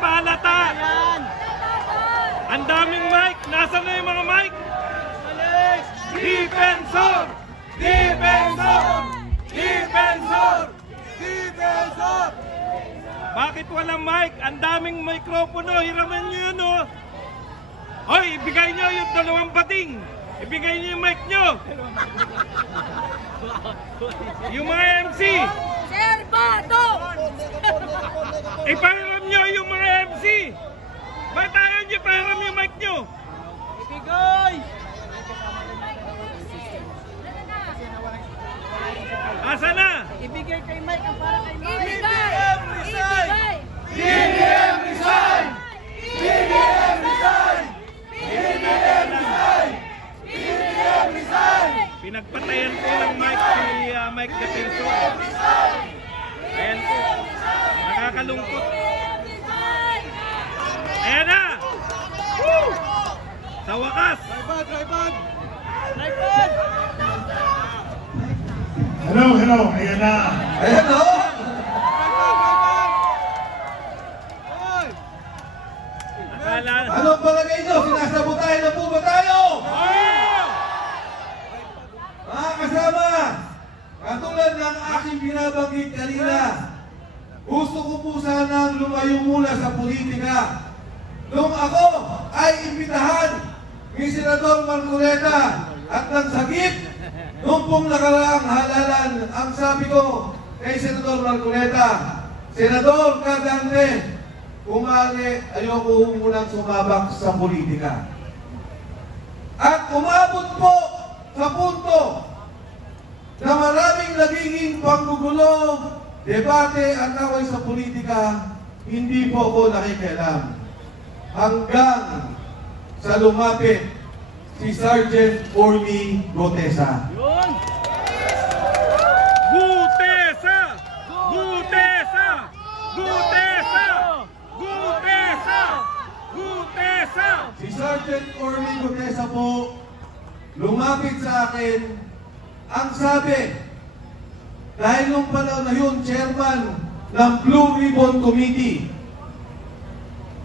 pahalata. Ang daming mic. Nasaan na yung mga mic? Defensor! Defensor! Defensor! Defensor! Bakit walang mic? Ang daming mikropono. Hiraman nyo yun, oh. Hoy, ibigay nyo yung 2 bating. Ibigay nyo yung mic nyo. Yung mga MC. Serbato! Ipahiram nyo yung mga MC. Ba't ayaw nyo ipahiram yung mic nyo? Ibigay! Asa na? Ibigay kay Mike ang para kay Mike. BBM resign! BBM resign! BBM resign! BBM resign! BBM resign! Pinagpatayan po ng mic si Mike Defensor. Ayan po. Nakakalungkot. Ayan na! Woo! Sa wakas! Tripod! Hello, ayan na. Ayan na, oh! Anong palagay nyo? Sinasabotahin na po ba tayo? Mga kasama, katulad ng aking binabanggit kanina, gusto ko po sanang lumayo muna sa politika. Nung ako ay imbitahan ni Senador Marcoleta at ng sagip, nung pong nakaraang halalan, ang sabi ko kay Senador Marcoleta, Senador Cardante, kumali, ayoko munang sumabak sa politika. At umabot po sa punto na maraming nagiging panggugulo, debate at away sa politika, hindi po ako nakikialam. Hanggang sa lumapit si Sergeant Orly Gutesa. Gutesa! Gutesa! Gutesa! Gutesa! Gutesa! Si Sergeant Orly Gutesa po, lumapit sa akin, ang sabi, dahil nung panahon na yun, chairman ng Blue Ribbon Committee,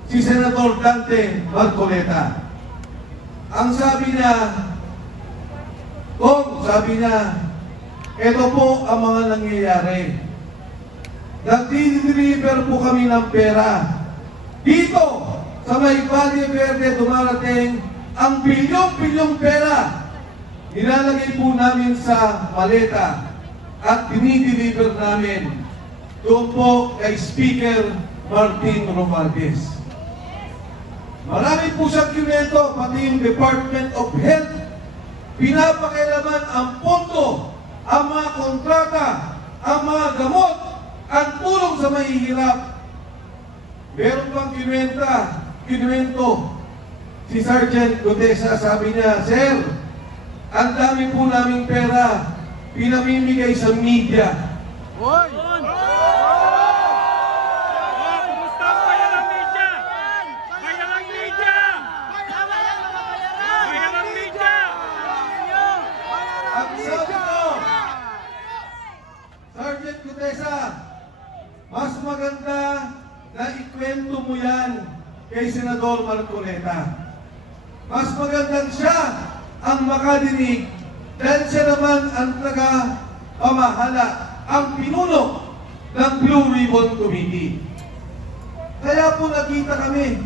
si Senator Dante Marcoleta. Ang sabi niya, sabi niya, ito po ang mga nangyayari. Nag-deliver po kami ng pera. Dito, sa may Valle Verde, dumarating ang bilyong-bilyong pera. Nilalagay po namin sa maleta at dinideliver namin doon po kay Speaker Martin Romualdez. Marami po siyang kwento, pati yung Department of Health. Pinapakialaman ang pondo, ang mga kontrata, ang mga gamot, ang tulong sa mahihirap. Meron pang kinuwento si Sergeant Gutesa, sabi niya, Sir, ang dami po naming pera, pinamimigay sa media. Hoy! Kumusta ang bayan ng media? Bayan ng media! Bayan ng media! Ang sabi ko, Sergeant Gutesa, mas maganda na ikwento mo yan kay Senador Marcoleta. Mas magandang siya ang makadinig dahil siya naman ang taga-pamahala, ang pinuno ng Blue Ribbon Committee. Kaya po nakita kami.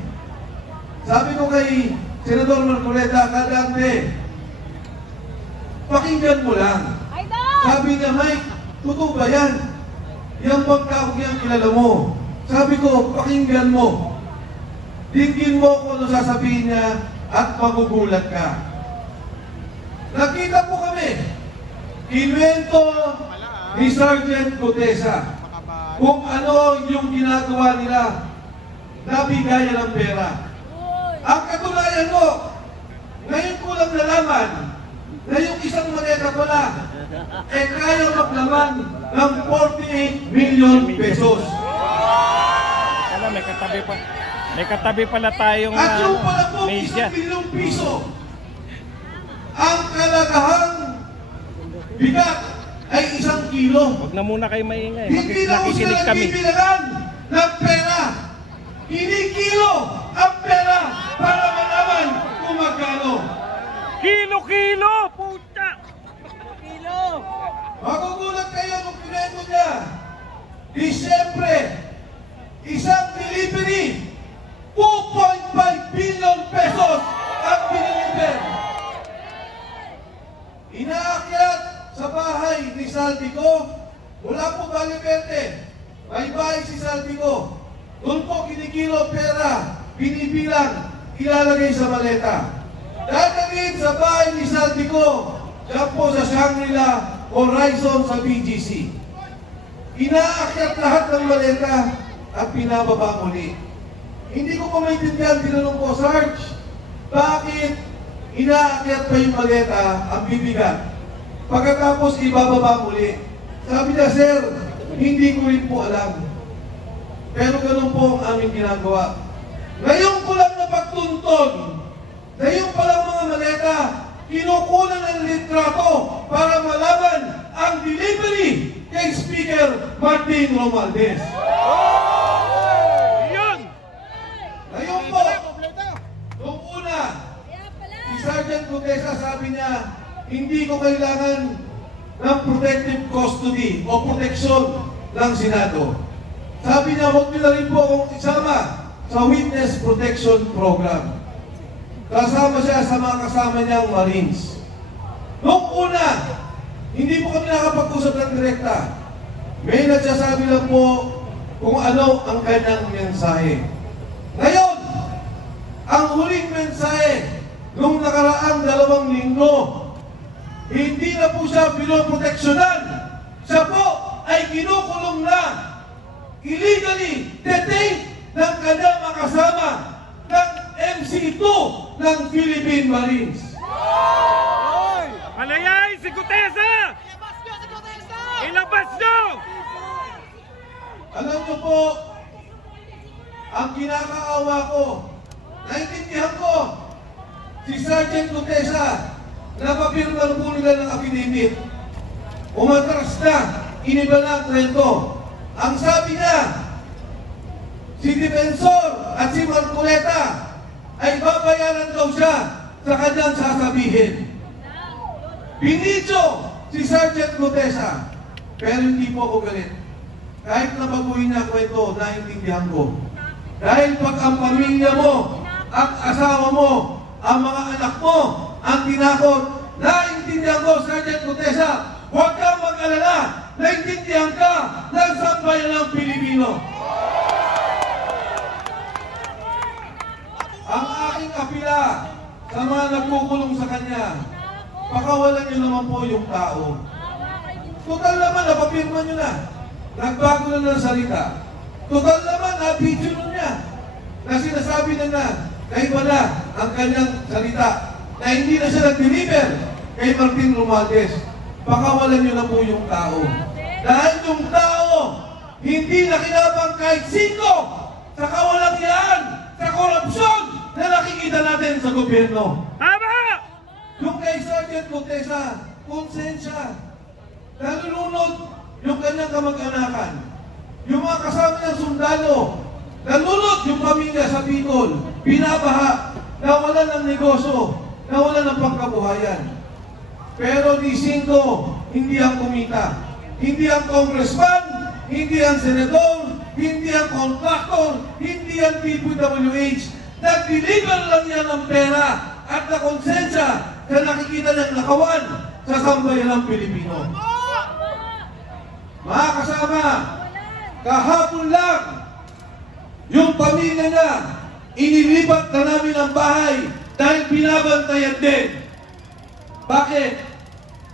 Sabi ko kay Senador Marcoleta, Cardante, pakinggan mo lang. Sabi niya, Mike, totoo ba yan? Yang pagkakong yan kilala mo. Sabi ko, pakinggan mo. Dinggin mo kung ano sasabihin niya at magugulat ka. Nakita po kami, kinuwento ni Sergeant Gutesa kung ano yung ginagawa nila na bigayan ng pera. Ang katunayan ko, ngayon ko lang nalaman na yung isang maleta pala kaya maglaman ng 48 million pesos. Alam, may katabi pa. May katabi pala tayong at yung pala po, media. 1 bilyong piso ang kalagahang bigat ay 1 kilo. Huwag na muna kayo maingay. Hindi na po sila Nakikinig kami. nagbibilangan ng pera. Hiningi isang delivery, 2.5 billion pesos ang biniliver. Inaakyat sa bahay ni Saldico, mula po Valle Verde, may bahay si Saldico. Doon po kinikilo pera, binibilang, ilalagay sa maleta. Dadalhin sa bahay ni Saldico, diyan po sa Shangri-La Horizon sa BGC. Inaakyat lahat ng maleta at pinababa muli. Hindi ko pa maintindihan, tinanong ko, Sarge, bakit inaakyat pa yung maleta ang bibigat? Pagkatapos ibababa muli. Sabi niya, sir, hindi ko rin po alam. Pero ganun po ang aming ginagawa. Ngayon ko lang napagtuntun, ngayon pa lang mga maleta, kinukunan ng litrato para malaman ang delivery kay Speaker Martin Romualdez. Yun! Ngayon po, nung una, si Sergeant Gutesa sabi niya, hindi ko kailangan ng protective custody o proteksyon ng Senado. Sabi niya, huwag niyo na rin po akong isama sa Witness Protection Program. Kasama siya sa mga kasama niyang Marines. Noong una, hindi po kami nakapag-usap ng direkta. May nagsasabi lang po kung ano ang kanyang mensahe. Ngayon, ang huling mensahe nung nakaraang 2 linggo, hindi na po siya pinoproteksyonan. Siya po ay kinukulong na, illegally detained ng kanyang makasama ng MC2 ng Philippine Marines. Malayay si Gutesa! Ilabas nyo! Alam niyo po, ang kinakaawa ko, naintindihan ko, si Sergeant Gutesa, napapirman po nila ng affidavit. Umatras na, iniba na ang kwento. Ang sabi niya, si Defensor at si Marcoleta ay babayaran daw siya sa kanyang sasabihin. Binidyo si Sergeant Gutesa, pero hindi po ako galit. Kahit na baguhin niya kwento, naintindihan ko. Dahil pag ang pamilya mo, ang asawa mo, ang mga anak mo, ang tinakot, naintindihan ko, Sergeant Gutesa, huwag kang mag-alala, naintindihan ka ng sambayan ng Pilipino. Ang aking kapila sa mga nagkukulong sa kanya, pakawalan niyo naman po yung tao. Total naman, napapirma niyo na. Nagbago na ng salita. Total naman, na-video niya. Na sinasabi na kay Bala ang kanyang salita na hindi na siya nag-deliver kay Martin Romualdez. Pakawalan niyo na po yung tao. Dahil yung tao, hindi na kinabang kahit sino sa kawalang-yaan, sa korupsyon na nakikita natin sa gobyerno. Tama! Yung kay Sergeant Gutesa, konsensya. Nalulunod yung kanyang kamag-anakan. Yung mga kasama ng sundalo, nalulunod yung pamilya sa Bicol, binabaha, nawalan ng negosyo, nawalan ng pangkabuhayan. Pero ni Cinco, hindi ang kumita. Hindi ang congressman, hindi ang senador, hindi ang contractor, hindi ang DPWH. Nag-deliver lang yan ng pera at na konsensya na nakikita ng nakawan sa sambayan ng Pilipino. Mga kasama, kahapon lang, yung pamilya niya, inilipat na namin ang bahay dahil binabantayan din. Bakit?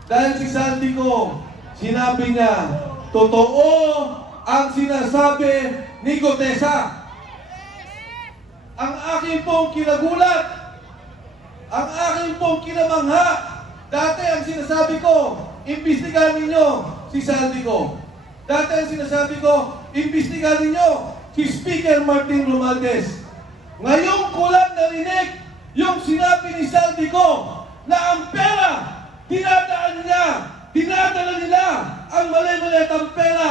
Dahil si Saldico, sinabi niya, totoo ang sinasabi ni Gutesa. Ang aking pong kinagulat, ang aking pong kinamangha, dati ang sinasabi ko, imbestigahan ninyo si Saldico. Dati ang sinasabi ko, imbestigahan ninyo si Speaker Martin Romualdez. Ngayon ko lang narinig yung sinabi ni Saldico na ang pera, dinadala nila ang mali-malitang pera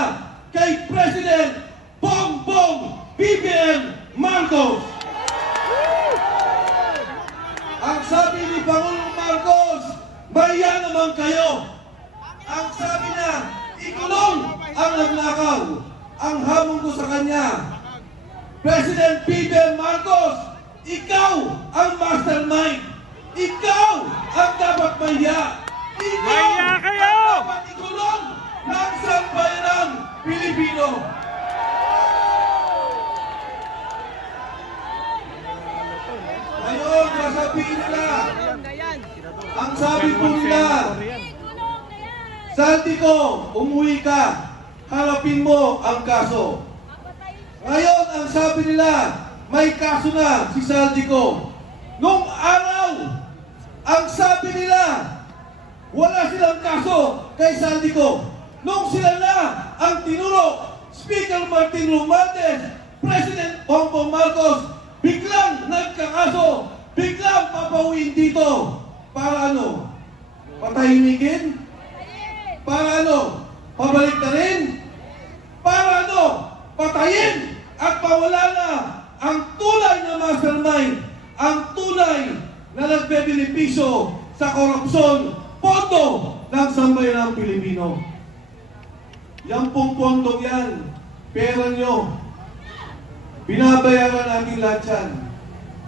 kay President Bongbong BBM Marcos. Ang sabi ni Pangulong Marcos, maya naman kayo. Ang sabi niya, ikulong ang nagnakaw. Ang hamon ko sa kanya, President BBM Marcos, ikaw ang mastermind. Ikaw ang dapat mahiya. Ikaw Mahiya kayo! ang dapat ikulong ng sambayanang Pilipino. Ngayon, sasabihin nila, ang sabi po nila, Saldico, umuwi ka, harapin mo ang kaso. Ngayon, ang sabi nila, may kaso na si Saldico. Nung araw, ang sabi nila, wala silang kaso kay Saldico. Nung sila na ang tinuro, Speaker Martin Romualdez, President Bongbong Marcos, biglang nagkakaso, biglang papauwiin dito. Para ano? Patahimikin? Para ano? Pabalik na rin? Para ano? Patayin at pawala na ang tunay na mastermind, ang tunay na nagbebenepisyo sa korupsyon, pondo ng sambayanang Pilipino. Yan pong pondong yan, pera nyo, binabayaran natin lahat yan.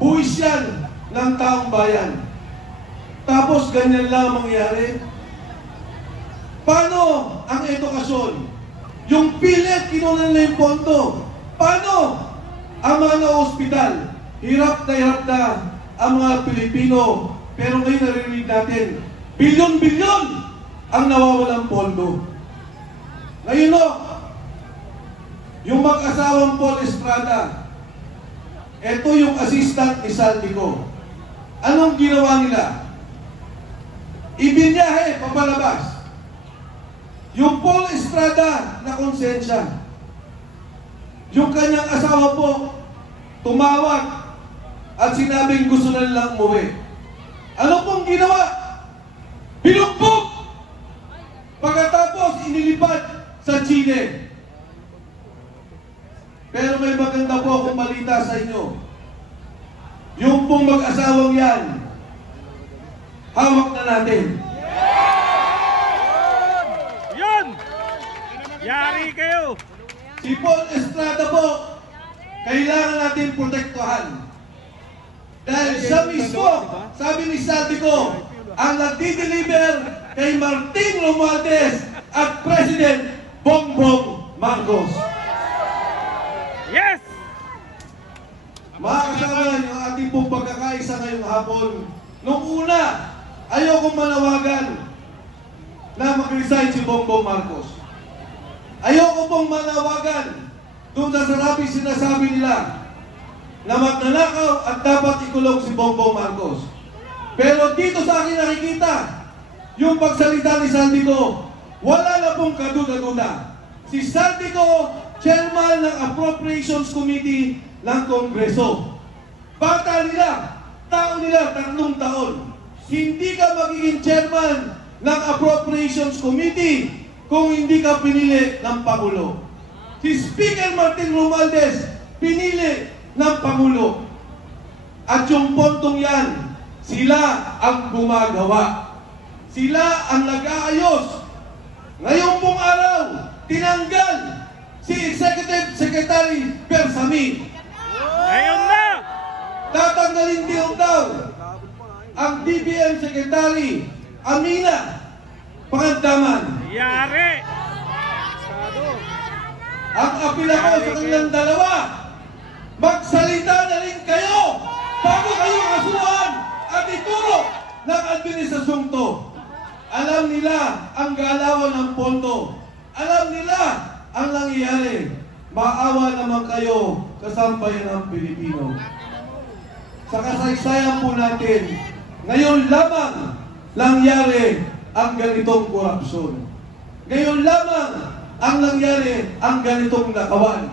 Buwis yan ng taong bayan. Tapos ganyan lang mangyari. Paano ang edukasyon? Yung PhilHealth, kinuha nila yung pondo. Paano ang mga ospital? Hirap na ang mga Pilipino. Pero ngayon narinig natin, bilyon-bilyon ang nawawalang pondo. Ngayon o, yung mag-asawang Paul Estrada, ito yung assistant ni Saldico. Anong ginawa nila? Ibinyahe, papalabas. Yung Paul Estrada na konsensya. Yung kanyang asawa po, tumawag at sinabing gusto na nilang umuwi. Ano pong ginawa? Binugbog! Pagkatapos, inilipad sa Chile. Pero may maganda po akong balita sa inyo. Yung pong mag-asawang yan, hawak na natin. Yun! Yari kayo! Si Paul Estrada po, kailangan natin protektuhan. Dahil siya mismo, sabi ni Saldico, ang nagdi-deliver kay Martin Romualdez at President Bongbong Marcos. Yes! Mga kasama, yung ating pong pagkakaisa ngayong hapon, nung una, ayokong manawagan na mag-resign si Bongbong Marcos. Ayoko pong manawagan doon sa sinasabi nila na magnanakaw at dapat ikulong si Bongbong Marcos. Pero dito sa akin nakikita, yung pagsalita ni Saldico, wala na pong kaduda-duda. Si Saldico, chairman ng Appropriations Committee ng Kongreso. Bata nila, tao nila, 3 taon. Hindi ka magiging chairman ng Appropriations Committee kung hindi ka pinili ng Pangulo. Si Speaker Martin Romualdez, pinili ng Pangulo. At yung pontong yan, sila ang gumagawa. Sila ang nag-aayos. Ngayong pong araw, tinanggal si Executive Secretary Bersami. Ngayon na! Tatanggalin din daw ang DBM Secretary Amina Pangandaman. Yari! Ang apila ko sa kanilang dalawa, magsalita na rin kayo bago kayo kasuhan at ituro ng administrasyong to. Alam nila ang galawan ng pondo. Alam nila ang nangyayari. Maawa naman kayo kasambayan ng Pilipino. Sa kasaysayan po natin, ngayon lamang nangyari ang ganitong korupsyon. Ngayon lamang ang nangyari ang ganitong nakawan.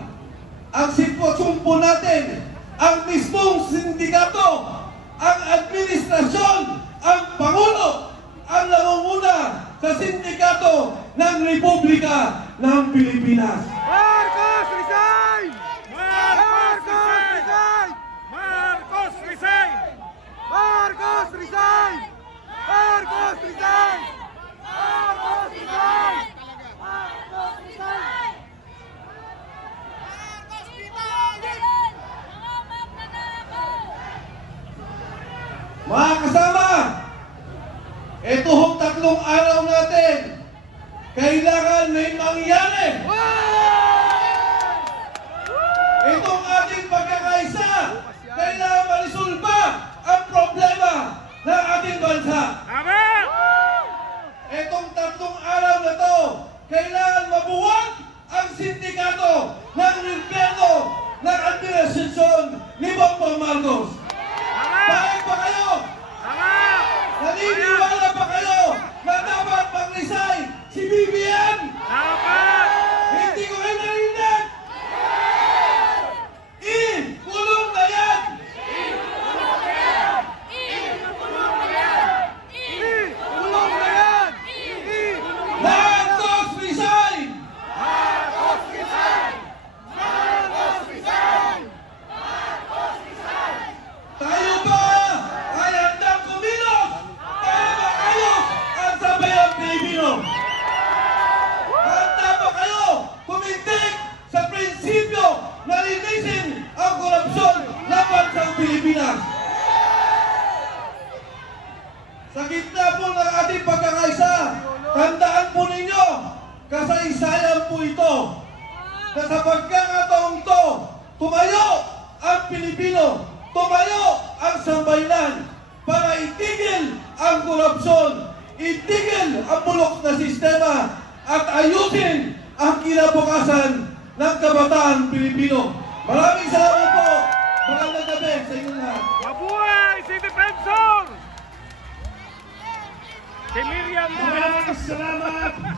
Ang sitwasyon po natin, ang mismong sindikato, ang administrasyon, ang Pangulo, ang nangunguna sa sindikato ng Republika ng Pilipinas. Marcos resign! Marcos resign! Marcos resign! Marcos resign! Marcos resign! Marcos resign! Marcos resign! Mga kasama, ito hong 3 araw natin, kailangan may mangyari. Itong ating pagkakaisa, kailangan marisolba ang problema ng ating bansa. Tama! Itong 3 araw na to, kailangan mabuwag ang sindikato ng gobyerno ng administrasyon ni Bongbong Marcos. Bakit ba kayo? Naniniwala ba kayo na dapat mag-resign si BBM? Hindi ko kayo narinig! Kulong na yan! Kulong na yan! Marcos resign! Tayo ba ay handang kumilos para maayos ang sambayang Pilipino? Handa ba kayo kumintig sa prinsipyo na linisin ang korupsyon ng bansang Pilipinas? Sa gitna po ng ating pagkakaisa, tandaan po ninyo, kasaysayan po ito, na sa pagkakataong to, tumayo ang Pilipino, tumayo ang sambayanan para itigil ang korupsyon, itigil ang bulok na sistema at ayusin ang kinabukasan ng kabataan Pilipino. Maraming salamat po. Magandang gabi sa inyo lahat. Mabuhay si Defensor! Si Miriam Maraming salamat.